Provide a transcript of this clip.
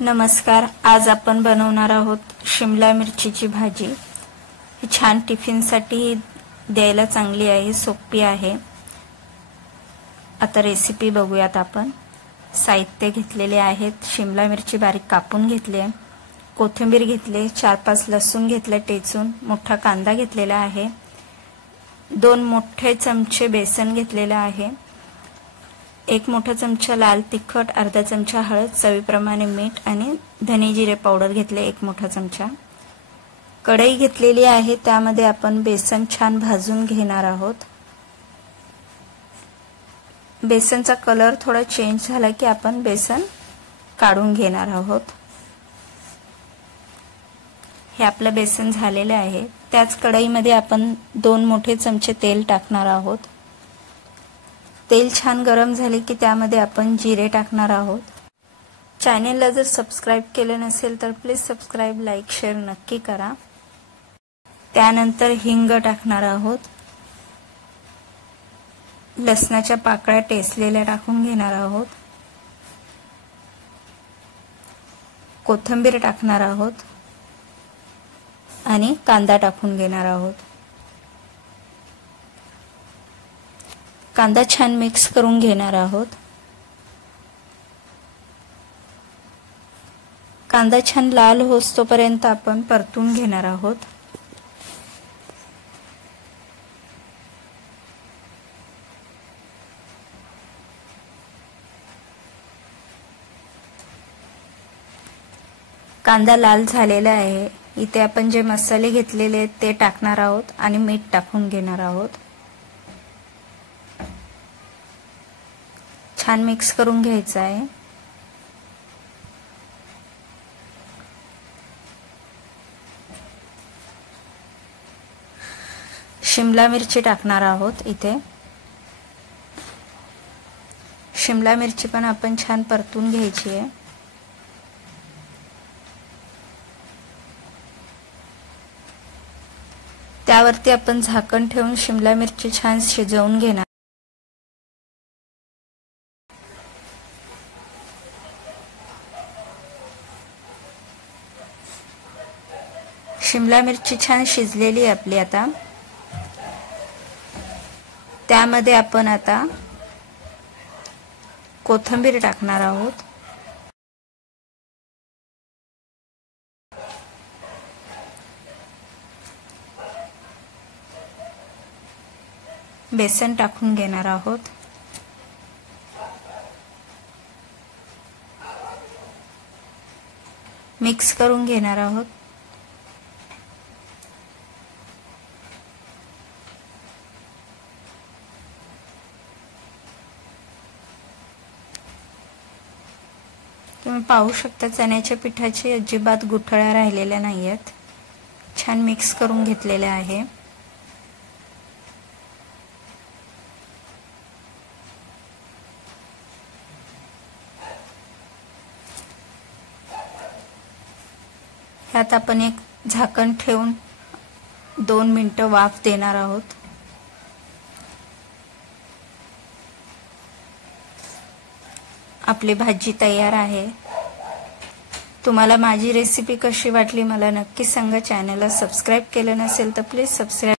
नमस्कार। आज आपण बनवणार आहोत शिमला मिरचीची भाजी। ही छान टिफिनसाठी द्यायला चांगली आहे, सोपी आहे। आता रेसिपी बघूयात आपण। साहित्य घेतलेले आहेत, शिमला मिरची बारीक कापून घेतली आहे, कोथिंबीर घेतली, 4-5 लसूण घेतले टेचून, मोठा कांदा घेतलेला आहे, 2 मोठे चमचे बेसन घेतलेला आहे, 1 मोठा चमचा लाल तिखट, अर्धा चमचा हळद, चवीप्रमाणे मीठ आणि धने जिरे पावडर घेतले 1 मोठा चमचा। कढई घेतलेली आहे, त्यामध्ये आपण बेसन छान भाजून घेणार आहोत। बेसनचा कलर थोडा चेंज झाला की आपण बेसन काढून घेणार आहोत। हे आपलं बेसन झालेले आहे। त्याच कढईमध्ये आपण 2 मोठे चमचे तेल टाकणार आहोत। तेल छान गरम झाले की त्यामध्ये आपण जिरे टाकणार आहोत। चॅनलला जर सबस्क्राइब केले नसेल तर प्लीज सबस्क्राइब, लाईक, शेअर नक्की करा। त्यानंतर हिंग टाकणार आहोत। लसणाच्या पाकळ्या टेचलेल्या टाकून घेणार आहोत। कोथिंबीर टाकणार आहोत आणि कांदा टाकून घेणार आहोत। कांदा छान मिक्स करून घेणार आहोत। कांदा छान लाल होईस्तोपर्यंत आपण परतून घेणार आहोत। कांदा लाल झालेला आहे। इथे आपण जे मसाले घेतलेले आहेत ते टाकणार आहोत आणि मीठ टाकून घेणार आहोत। छान मिक्स करून घ्यायचं आहे। शिमला मिरची टाकणार आहोत। इथे शिमला मिरची पण आपण छान परतून घ्यायची आहे। त्यावरती आपण झाकण ठेवून शिमला मिरची छान शिजवून घेणार। शिमला मिरची छान शिजलेली आहे आपली। आता त्यामध्ये आपण आता कोथिंबीर टाकणार आहोत। बेसन टाकून घेणार आहोत। मिक्स करून घेणार आहोत। तुम्ही पाहू शकता चण्याच्या पिठाची अजिबात गुठळ्या राहिलेल्या नाहीयेत। छान मिक्स करून घेतलेले आहे। ह्यात आपण एक झाकण ठेवून 2 मिनिटं वाफ देणार आहोत। आपली भाजी तयार आहे। तुम्हाला माझी रेसिपी कशी वाटली मला नक्की सांगा। चॅनलला सबस्क्राइब केलं नसेल तर प्लीज सबस्क्राइब